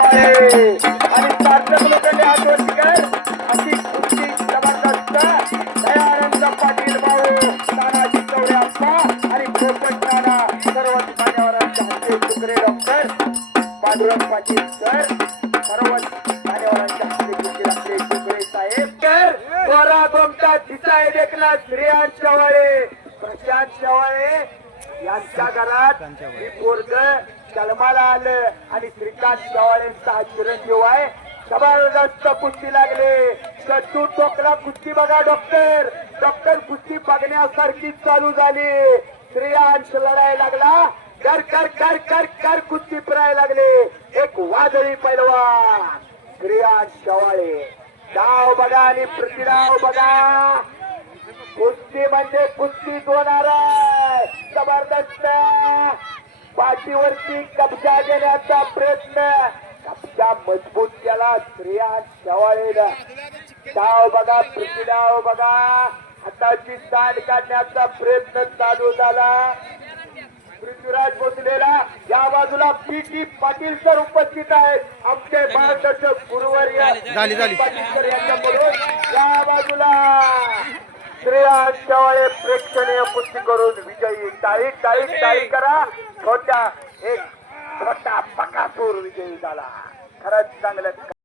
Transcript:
आणि सार्थक लोकांनी आठवण कर अशी कुस्ती जबरदस्त दयानंद पाटील भाऊ तानाजी चौरे अप्पा आणि पोपट नाना सर्वच मान्यवरांच्या हस्ते तुकडे डॉक्टर पांडुरंग पाटील सर सर्वच मान्यवरांच्या हस्ते कुस्ती आपले तुकडे साहेब कर गोरा गोमटा दिसाय देखना श्रेयांश शेवाळे प्रशांत शेवाळे यांच्या घरात ही पोरग जन्माला आलं आणि श्रीकांत शेवाळेंचा हा चिरंजीव आहे. जबरदस्त कुस्ती लागले. शत्रू टोकला कुस्ती बघा डॉक्टर डॉक्टर कुस्ती बघण्यासारखी चालू झाली. श्रेयांश लढायला लागला. कर कर कर कर कर कुस्ती फिरायला लागले. एक वादळी पैलवान श्रेयांश शेवाळे. डाव बघा आणि प्रतिडाव बघा. कुस्ती म्हणजे कुस्तीच होणार आहे. जबरदस्त पाठीवरती कब्जा घेण्याचा प्रयत्न. कब्जा मजबूत केला श्रेयांश शेवाळेनं. डाव बघा प्रतिडाव बघा. हाताची दांड काढण्याचा प्रयत्न चालू झाला. पृथ्वीराज भोसलेला या बाजूला पी पाटील सर उपस्थित आहेत. आमचे मार्गदर्शक गुरुवर्य पाटील सर यांच्याकडून या बाजूला श्रेयांश शेवाळे प्रेक्षणीय कुस्ती करून विजयी. टाळी टाळी टाळी करा. छोटा एक छोटा बकासूर विजयी झाला. खरंच चांगलं